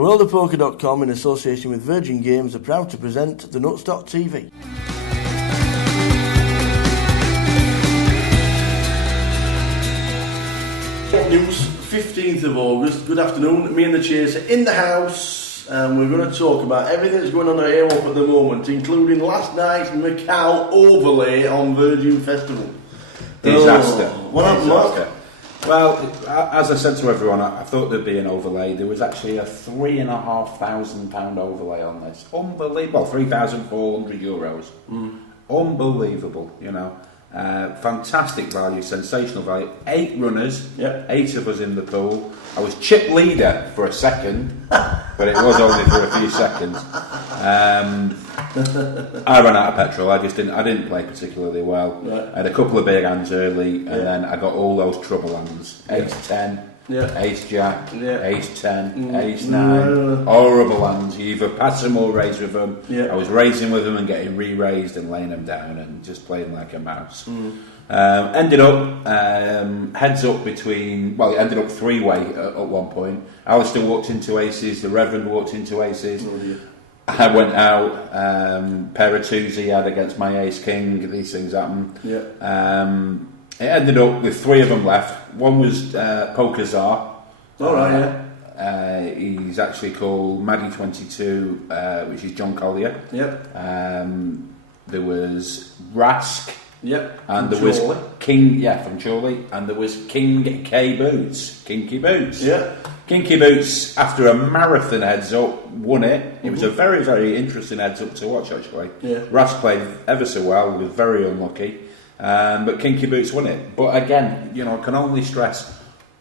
WorldofPoker.com in association with Virgin Games are proud to present the Nutstock TV. News, 15th of August, good afternoon, me and the Chase are in the house and we're going to talk about everything that's going on at Awop at the moment, including last night's Macau overlay on Virgin Festival. Disaster. What happened, Mark? Well, as I said to everyone, I thought there'd be an overlay. There was actually a £3,500 overlay on this. Unbelievable. Well, €3,400. Unbelievable, you know. Fantastic value, sensational value. 8 runners, 8 of us in the pool. I was chip leader for a second, but it was only for a few seconds. I ran out of petrol. I didn't play particularly well. Right. I had a couple of big hands early, and then I got all those trouble hands. Ace 10, Ace Jack, Ace 10, Ace 9. Horrible hands. You either pass them or raise with them. I was raising with them and getting re-raised and laying them down and just playing like a mouse. Ended up heads up between. Well, it ended up 3-way at one point. Alistair walked into aces. The Reverend walked into aces. I went out, pair of twos he had against my ace king. These things happen. It ended up with 3 of them left. One was Poker Czar. He's actually called Maggie22, which is John Collier. There was Rask. And there was King, from Chorley, and there was King K Boots, Kinky Boots. Kinky Boots, after a marathon heads up, won it. It was a very, very interesting heads up to watch, actually. Rask played ever so well, was very unlucky, but Kinky Boots won it. But again, you know, I can only stress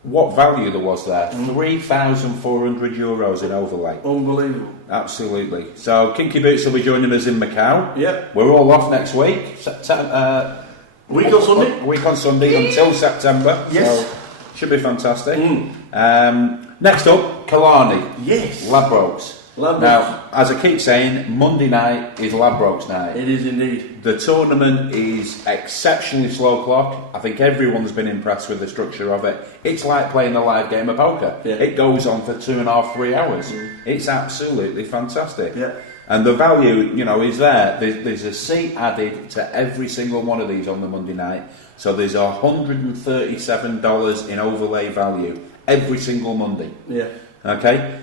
what value there was there. €3,400 in overlay. Unbelievable. Absolutely. So Kinky Boots will be joining us in Macau. We're all off next week. Week on Sunday until September. So should be fantastic. Next up, Killarney. Ladbrokes. Now, as I keep saying, Monday night is Ladbrokes night. It is indeed. The tournament is exceptionally slow clock. I think everyone's been impressed with the structure of it. It's like playing a live game of poker. It goes on for 2.5-3 hours. It's absolutely fantastic. And the value, you know, is there. There's a seat added to every single one of these on the Monday night. So there's $137 in overlay value every single Monday. Okay?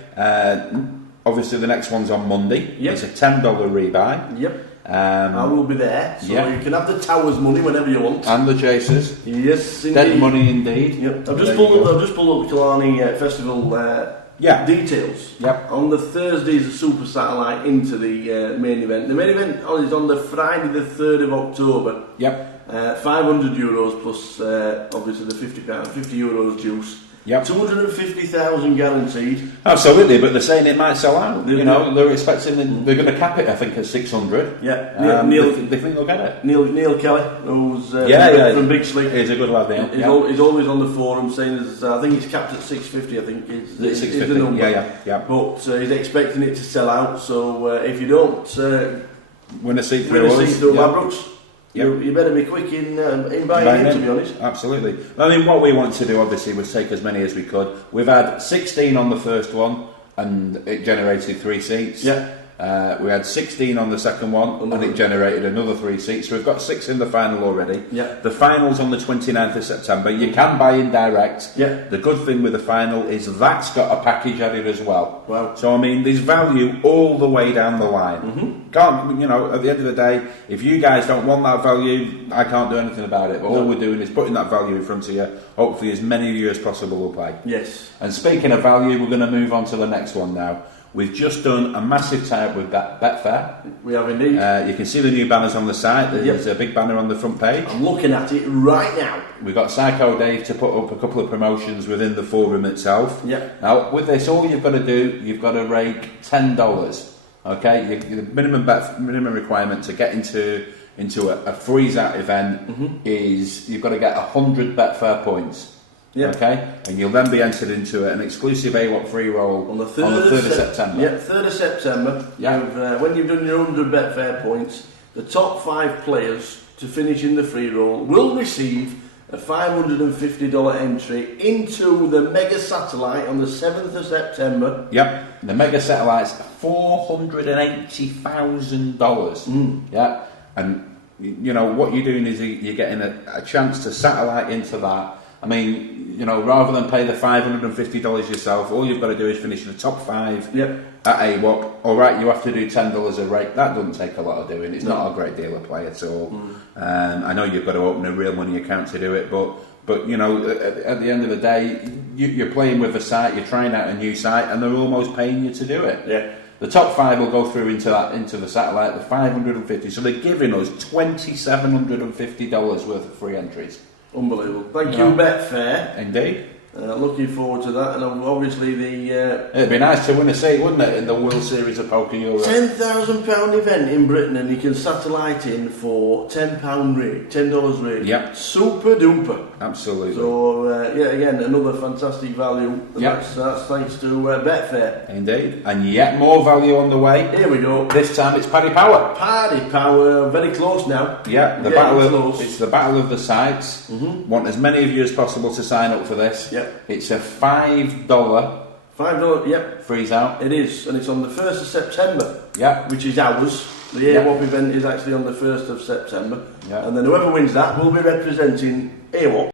Obviously, the next one's on Monday. It's a $10 rebuy. I will be there, so you can have the Towers money whenever you want. And the Chasers. Yes, indeed. Dead money indeed. I've just pulled up the Killarney Festival details. On the Thursday is a super satellite into the main event. The main event is on the Friday the 3rd of October. €500 plus obviously the €50 juice. 250,000 guaranteed. Absolutely, but they're saying it might sell out. You know, they're expecting they're going to cap it. I think at 600. Neil, they think they'll get it. Neil Kelly, who's from Big Sleep. He's a good lad. Neil. He's always on the forum saying, I think it's capped at 650. I think is the number. But he's expecting it to sell out. So if you don't win a seat through Ladbrokes. You better be quick in buying in, to be honest. Absolutely. I mean, what we wanted to do, obviously, was take as many as we could. We've had 16 on the first one, and it generated 3 seats. We had 16 on the second one, and it generated another 3 seats. So we've got 6 in the final already. The final's on the 29th of September. You can buy in direct. The good thing with the final is that's got a package added as well. So, I mean, there's value all the way down the line. Can't, you know, at the end of the day, if you guys don't want that value, I can't do anything about it. But all we're doing is putting that value in front of you. Hopefully, as many of you as possible will play. And speaking of value, we're going to move on to the next one now. We've just done a massive tie-up with Betfair. We have indeed. You can see the new banners on the site. There's a big banner on the front page. I'm looking at it right now. We've got Psycho Dave to put up a couple of promotions within the forum itself. Now, with this, all you've got to do, you've got to rake $10. Okay, the minimum requirement to get into a freeze-out event is you've got to get 100 Betfair points. Okay, and you'll then be entered into an exclusive Awop free roll on the 3rd of September. 3rd of September. When you've done your 100 Betfair points, the top 5 players to finish in the free roll will receive a $550 entry into the Mega Satellite on the 7th of September. Yep, the Mega Satellite's $480,000. Yeah, and you know what you're doing is you're getting a chance to satellite into that. I mean, you know, rather than pay the $550 yourself, all you've got to do is finish in the top 5 at Awop. All right, you have to do $10 a rate. That doesn't take a lot of doing. It's not a great deal of play at all. I know you've got to open a real money account to do it, but you know, at the end of the day, you're playing with a site. You're trying out a new site, and they're almost paying you to do it. Yeah. The top 5 will go through into the satellite. The $550. So they're giving us $2,750 worth of free entries. Unbelievable. Thank you, Betfair. Indeed. Looking forward to that, and obviously it'd be nice to win a seat, wouldn't it, in the World Series of Poker Europe? £10,000 event in Britain, and you can satellite in for $10 rate. Yep. Super duper. Absolutely. So again, another fantastic value. That's thanks to Betfair. Indeed. And yet more value on the way. Here we go. This time it's Paddy Power. Paddy Power, very close now. Yeah, it's the battle of the sites. Want as many of you as possible to sign up for this. Yep. It's a $5. Yep. Freeze out. It is, and it's on the 1st of September. Yeah. Which is ours. The Awop event is actually on the 1st of September. Yeah. And then whoever wins that will be representing Awop